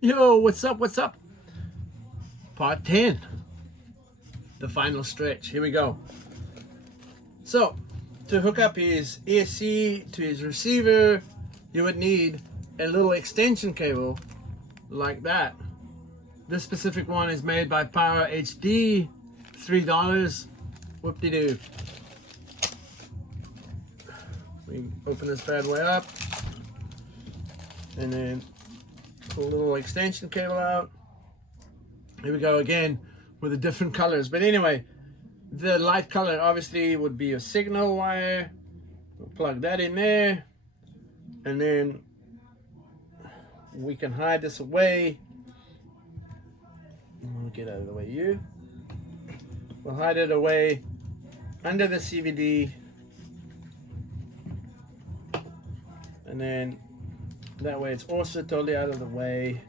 Yo, what's up? What's up? Part 10, the final stretch. Here we go. So, to hook up his ESC to his receiver, you would need a little extension cable like that. This specific one is made by Power HD, $3. Whoop-de-doo. We open this bad boy up and then pull a little extension cable out. Here we go again with the different colors. But anyway, the light color obviously would be a signal wire. We'll plug that in there. And then we can hide this away. I'll get out of the way, you. We'll hide it away under the CVD. And then that way it's also totally out of the way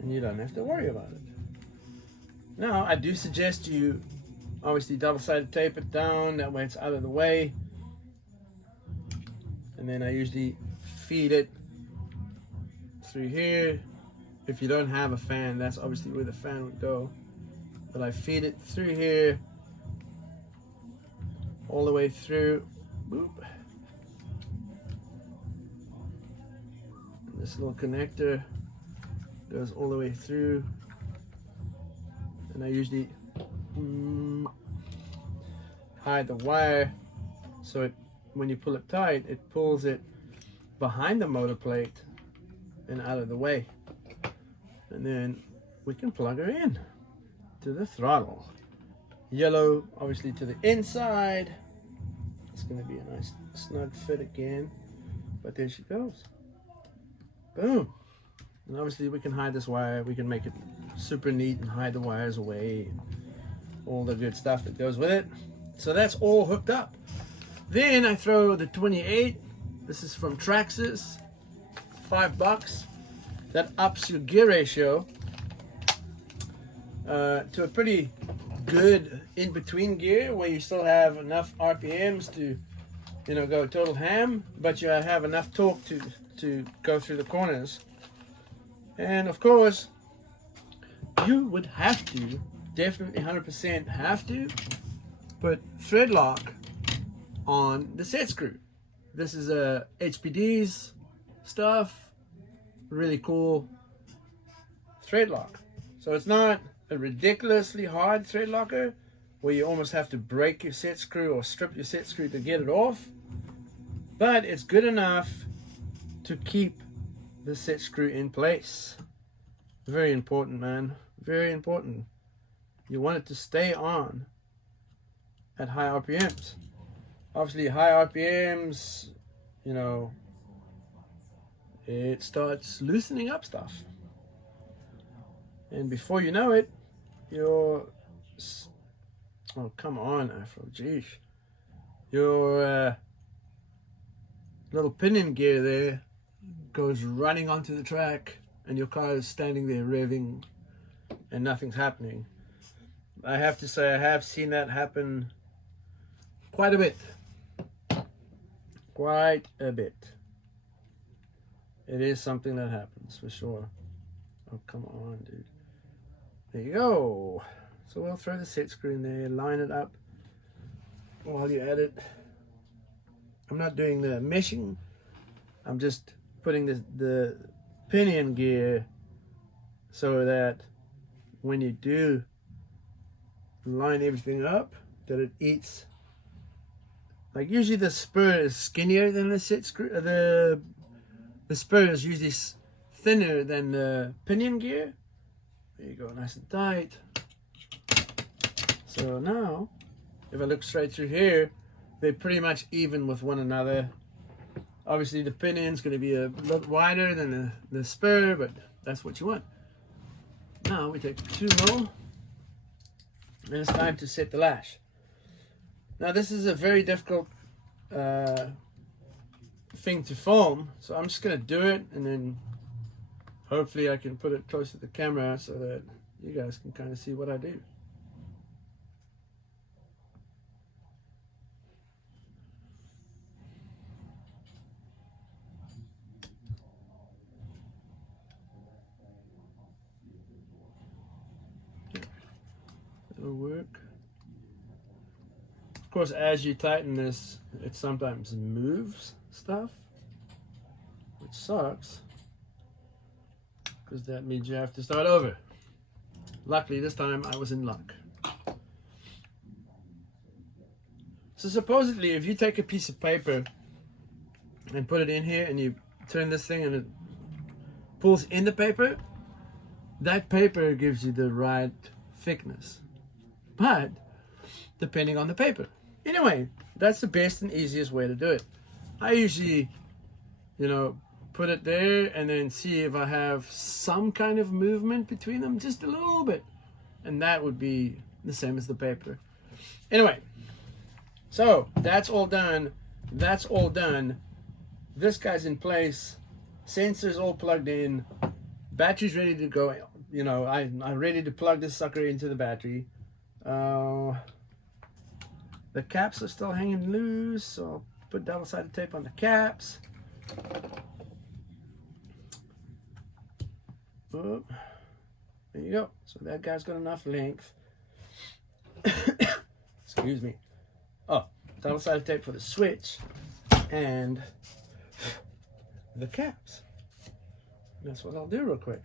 and you don't have to worry about it. Now, I do suggest you obviously double-sided tape it down, that way it's out of the way. And then I usually feed it through here. If you don't have a fan, that's obviously where the fan would go. But I feed it through here, all the way through. Boop. And this little connector goes all the way through. And I usually hide the wire so when you pull it tight, it pulls it behind the motor plate and out of the way. And then we can plug her in to the throttle. Yellow obviously to the inside. It's going to be a nice snug fit again, but there she goes. Boom. And obviously we can hide this wire, we can make it super neat and hide the wires away, all the good stuff that goes with it. So that's all hooked up. Then I throw the 28. This is from Traxxas, $5. That ups your gear ratio to a pretty good in-between gear where you still have enough RPMs to, you know, go total ham, but you have enough torque to go through the corners. And of course, you would have to, definitely 100% have to, put thread lock on the set screw. This is a HPD's stuff, really cool thread lock. So it's not a ridiculously hard thread locker where you almost have to break your set screw or strip your set screw to get it off, but it's good enough to keep the set screw in place. Very important, man. Very important. You want it to stay on at high RPMs. Obviously, high RPMs, you know, it starts loosening up stuff. And before you know it, your, oh, come on, Afro, geez. Your little pinion gear there goes running onto the track and your car is standing there revving and nothing's happening. I have to say I have seen that happen quite a bit. Quite a bit. It is something that happens for sure. Oh, come on, dude. There you go. So we'll throw the set screw in there, line it up while you're at it. I'm not doing the meshing. I'm just putting the pinion gear so that when you do line everything up, that it eats. Like usually the spur is skinnier than the set screw. The spur is usually thinner than the pinion gear. There you go, nice and tight. So now, if I look straight through here, they're pretty much even with one another. Obviously the pinion's going to be a lot wider than the spur, but that's what you want. Now we take 2 mil, and it's time to set the lash. Now this is a very difficult thing to film, so I'm just going to do it, and then hopefully I can put it close to the camera so that you guys can kind of see what I do. course, as you tighten this, it sometimes moves stuff, which sucks, because that means you have to start over. Luckily, this time I was in luck. So supposedly, if you take a piece of paper and put it in here and you turn this thing and it pulls in the paper, that paper gives you the right thickness. But depending on the paper. Anyway, that's the best and easiest way to do it. I usually, put it there and then see if I have some kind of movement between them, just a little bit. And that would be the same as the paper. Anyway, so that's all done. That's all done. This guy's in place. Sensors all plugged in. Battery's ready to go. I'm ready to plug this sucker into the battery. The caps are still hanging loose, so I'll put double-sided tape on the caps. Oh, there you go. So that guy's got enough length. Excuse me. Oh, double-sided tape for the switch and the caps. That's what I'll do real quick.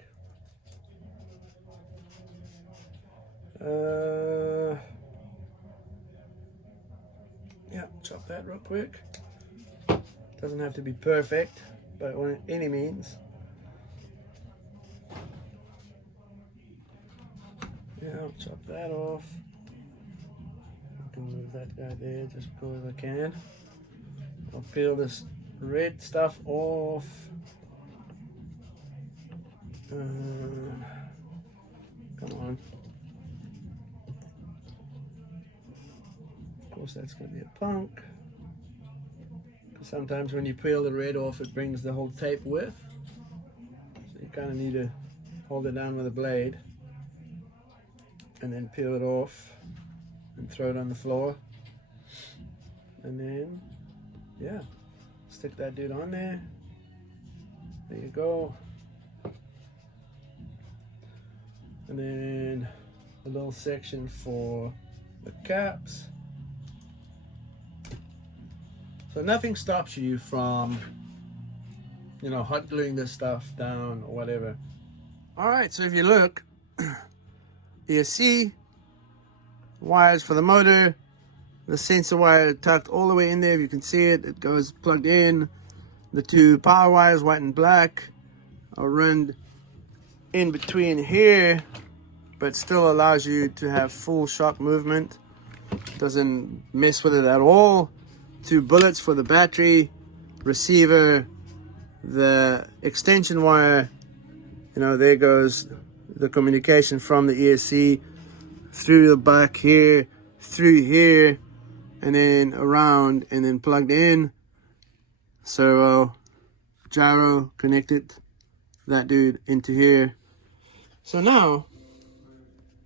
Yeah, chop that real quick. Doesn't have to be perfect by any means. Yeah, I'll chop that off. I can move that guy there just because I can. I'll peel this red stuff off. Come on. Of course, that's going to be a punk. Sometimes when you peel the red off, it brings the whole tape with. So you kind of need to hold it down with a blade and then peel it off and throw it on the floor. And then, yeah, stick that dude on there. There you go. And then a little section for the caps. So nothing stops you from, hot gluing this stuff down or whatever. All right, so if you look, you see wires for the motor, the sensor wire tucked all the way in there. If you can see it, it goes plugged in. The two power wires, white and black, are run in between here, but still allows you to have full shock movement. Doesn't mess with it at all. Two bullets for the battery, receiver, the extension wire, there goes the communication from the ESC through the back here, through here, and then around, and then plugged in. Servo, gyro connected that dude into here. So now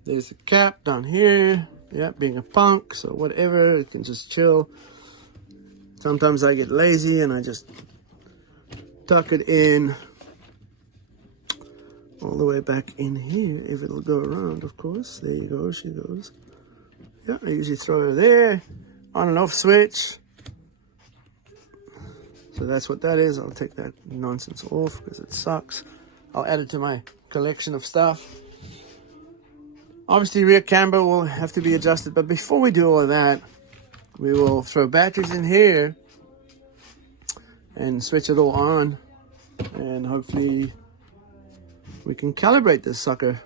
there's a cap down here. Yeah, being a punk, so whatever, it can just chill. Sometimes I get lazy and I just tuck it in all the way back in here, if it'll go around, of course. There you go, she goes. Yeah, I usually throw her there, on and off switch. So that's what that is. I'll take that nonsense off because it sucks. I'll add it to my collection of stuff. Obviously, rear camber will have to be adjusted, but before we do all of that, we will throw batteries in here and switch it all on, and hopefully we can calibrate this sucker.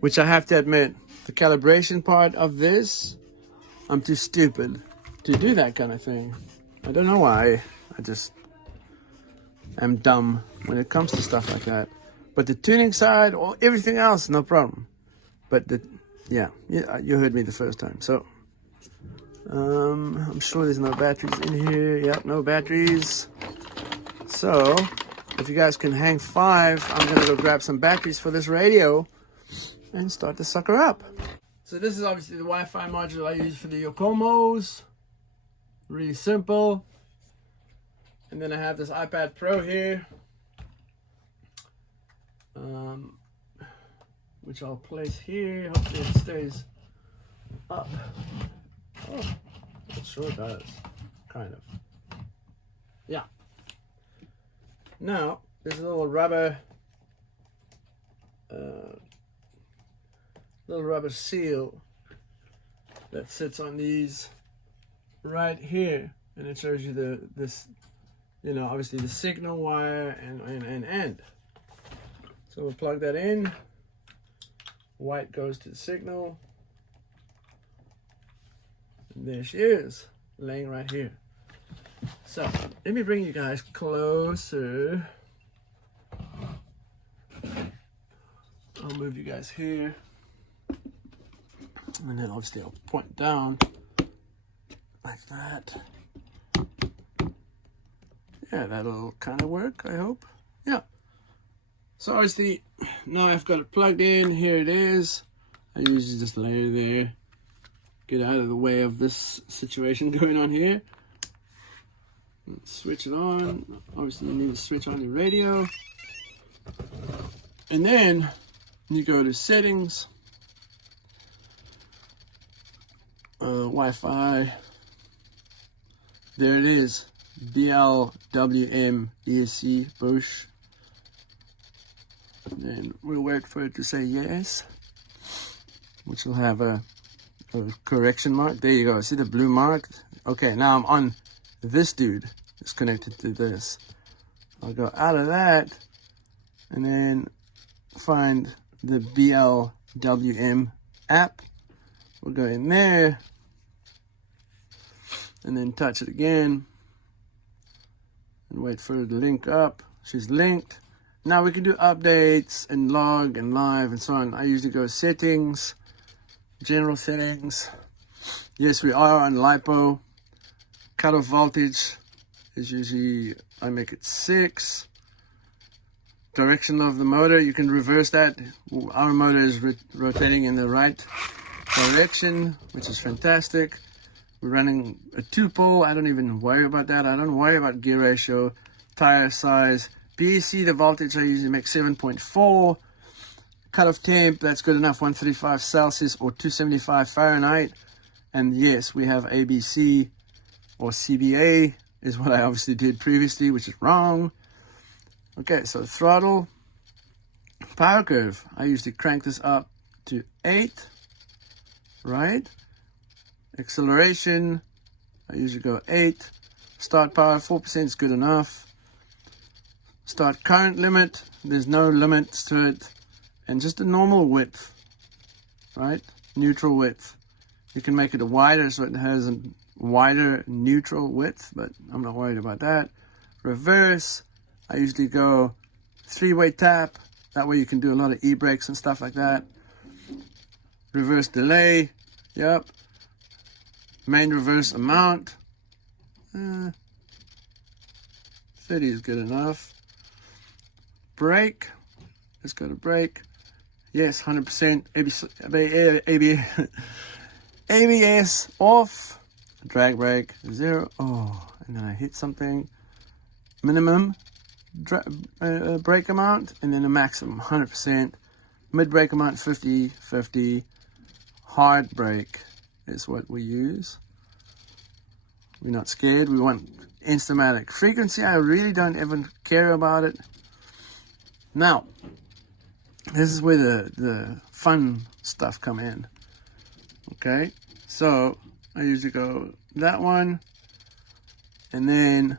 Which I have to admit, the calibration part of this, I'm too stupid to do that kind of thing. I don't know why. I just am dumb when it comes to stuff like that. But the tuning side or everything else, no problem. But yeah, you heard me the first time. So I'm sure there's no batteries in here. Yep, no batteries. So if you guys can hang 5, I'm gonna go grab some batteries for this radio and start the sucker up. So this is obviously the Wi-Fi module I use for the Yokomos. Really simple. And then I have this iPad Pro here, which I'll place here. Hopefully it stays up Oh, it sure does. Kind of. Yeah. Now, there's a little rubber seal that sits on these right here, and it shows you this, you know, obviously the signal wire and. So we'll plug that in. White goes to the signal. And there she is, laying right here. So let me bring you guys closer. I'll move you guys here. And then obviously I'll point down like that. Yeah, that'll kind of work, I hope. Yeah. So obviously, now I've got it plugged in. Here it is. I usually just lay it there. Get out of the way of this situation going on here. Switch it on. Obviously, you need to switch on your radio. And then you go to settings. Wi-Fi. There it is. BLWM ESC Bush. Then we'll wait for it to say yes, which will have a correction mark. There you go. See the blue mark? Okay, now I'm on this dude. It's connected to this. I'll go out of that and then find the BLWM app. We'll go in there and then touch it again and wait for it to link up. She's linked. Now we can do updates and log and live and so on. I usually go settings, general settings. Yes, we are on LiPo. Cutoff voltage is usually, I make it 6. Direction of the motor, you can reverse that. Our motor is rotating in the right direction, which is fantastic. We're running a 2-pole. I don't even worry about that. I don't worry about gear ratio, tire size. BEC, the voltage I usually make 7.4. Cutoff temp, that's good enough, 135 Celsius or 275 Fahrenheit. And yes, we have ABC or CBA is what I obviously did previously, which is wrong. Okay, so throttle, power curve. I usually crank this up to 8, right? Acceleration, I usually go 8. Start power, 4% is good enough. Start current limit, there's no limits to it. And just a normal width, right? Neutral width. You can make it a wider so it has a wider neutral width, but I'm not worried about that. Reverse, I usually go 3-way tap. That way you can do a lot of e-brakes and stuff like that. Reverse delay, yep. Main reverse amount, 30 is good enough. Brake, let's go to brake. Yes, 100%. ABS off. Drag brake 0. Oh, and then I hit something. Minimum brake amount, and then a maximum 100%. Mid brake amount 50. Hard brake is what we use. We're not scared. We want Instamatic. Frequency, I really don't even care about it. Now, this is where the fun stuff come in. Okay, so I usually go that one, and then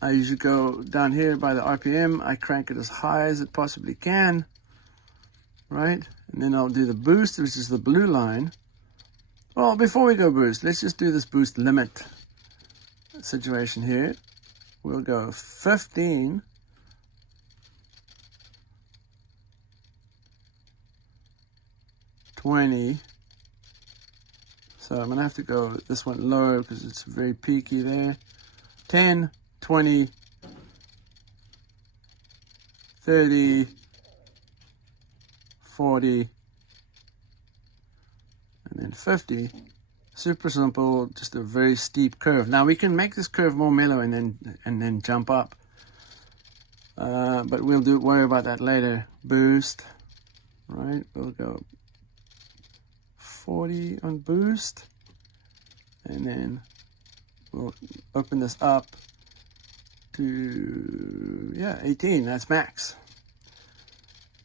I usually go down here by the RPM. I crank it as high as it possibly can, right? And then I'll do the boost, which is the blue line. Well, before we go boost, let's just do this boost limit situation here. We'll go 15. 20. So I'm gonna have to go this one lower because it's very peaky there. 10, 20, 30, 40, and then 50. Super simple, just a very steep curve. Now we can make this curve more mellow and then jump up. But we'll worry about that later. Boost, right? We'll go 40 on boost, And then we'll open this up to, yeah, 18. That's max.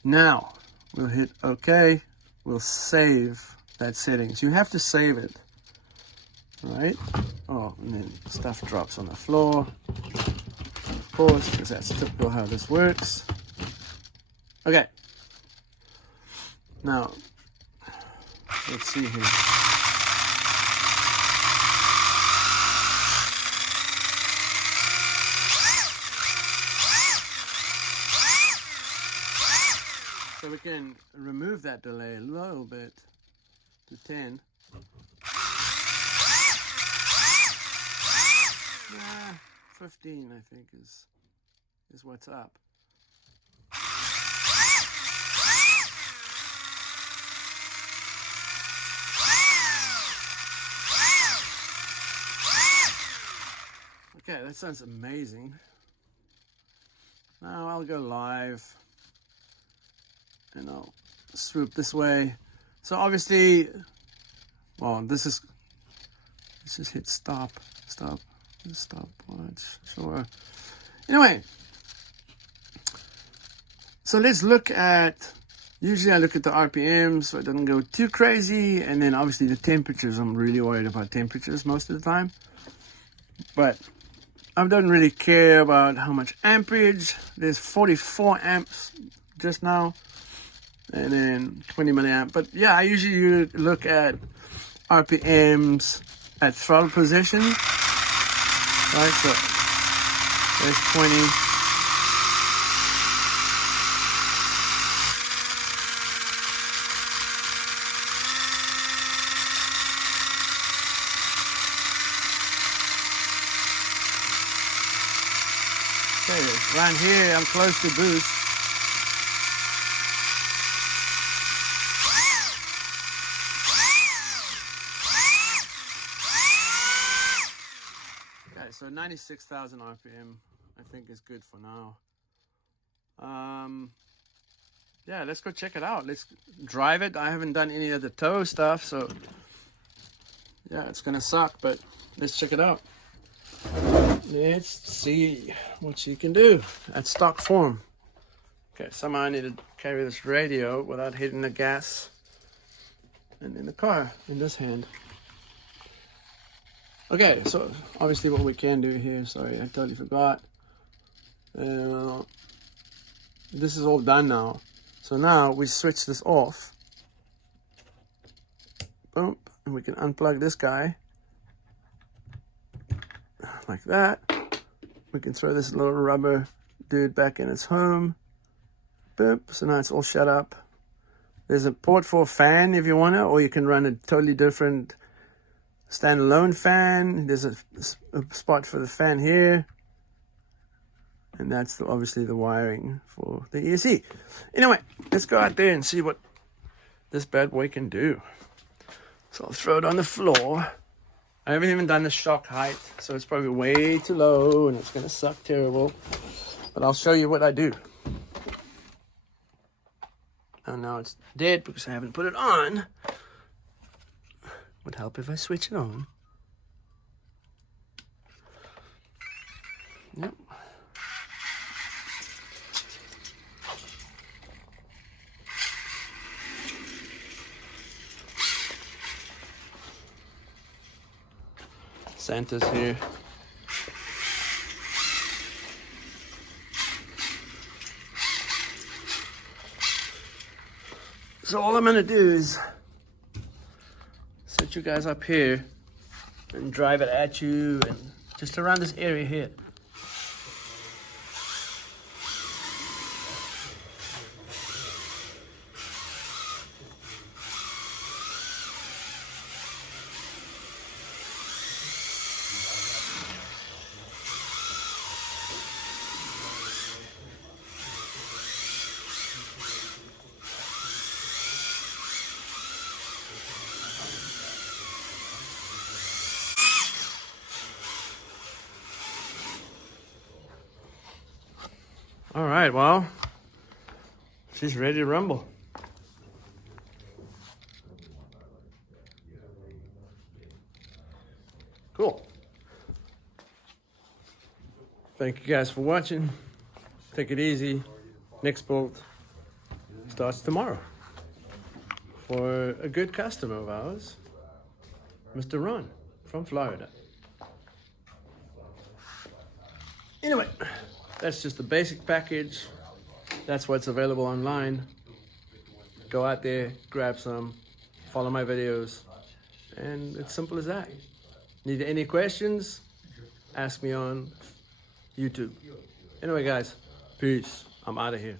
Now we'll hit OK. We'll save that settings. You have to save it. All right. Oh, and then stuff drops on the floor. Of course, because that's typical how this works. Okay. Now, let's see here. So we can remove that delay a little bit to 10. 15, I think, is what's up. Okay, that sounds amazing. Now I'll go live and I'll swoop this way. So obviously, well, let's just hit stopwatch, sure. Anyway, so let's look at, usually I look at the RPMs so it doesn't go too crazy, and then obviously the temperatures. I'm really worried about temperatures most of the time, but I don't really care about how much amperage. There's 44 amps just now, and then 20 milliamp. But yeah, I usually look at RPMs at throttle position. Right, so there's 20. Okay, around here I'm close to boost. Okay, so 96,000 RPM I think is good for now. Yeah, let's go check it out. Let's drive it. I haven't done any of the tow stuff, so yeah, it's gonna suck, but let's check it out. Let's see what you can do at stock form. Okay, somehow I need to carry this radio without hitting the gas, and in the car in this hand. Okay, so obviously what we can do here, sorry, I totally forgot. This is all done now. So now we switch this off. Boom, and we can unplug this guy. Like that. We can throw this little rubber dude back in its home. Boom, so now it's all shut up. There's a port for a fan if you want it, or you can run a totally different standalone fan. There's a spot for the fan here, and that's obviously the wiring for the ESC. Anyway, let's go out there and see what this bad boy can do. So I'll throw it on the floor. I haven't even done the shock height, so it's probably way too low and it's gonna suck terrible, but I'll show you what I do. And now it's dead because I haven't put it on. Would help if I switch it on. Yep. Santa's here. So all I'm gonna do is set you guys up here and drive it at you and just around this area here. All right, well, she's ready to rumble. Cool. Thank you guys for watching. Take it easy. Next bolt starts tomorrow for a good customer of ours, Mr. Ron from Florida. Anyway, that's just the basic package. That's what's available online. Go out there, grab some, follow my videos, and it's simple as that. Need any questions? Ask me on YouTube. Anyway, guys, peace. I'm out of here.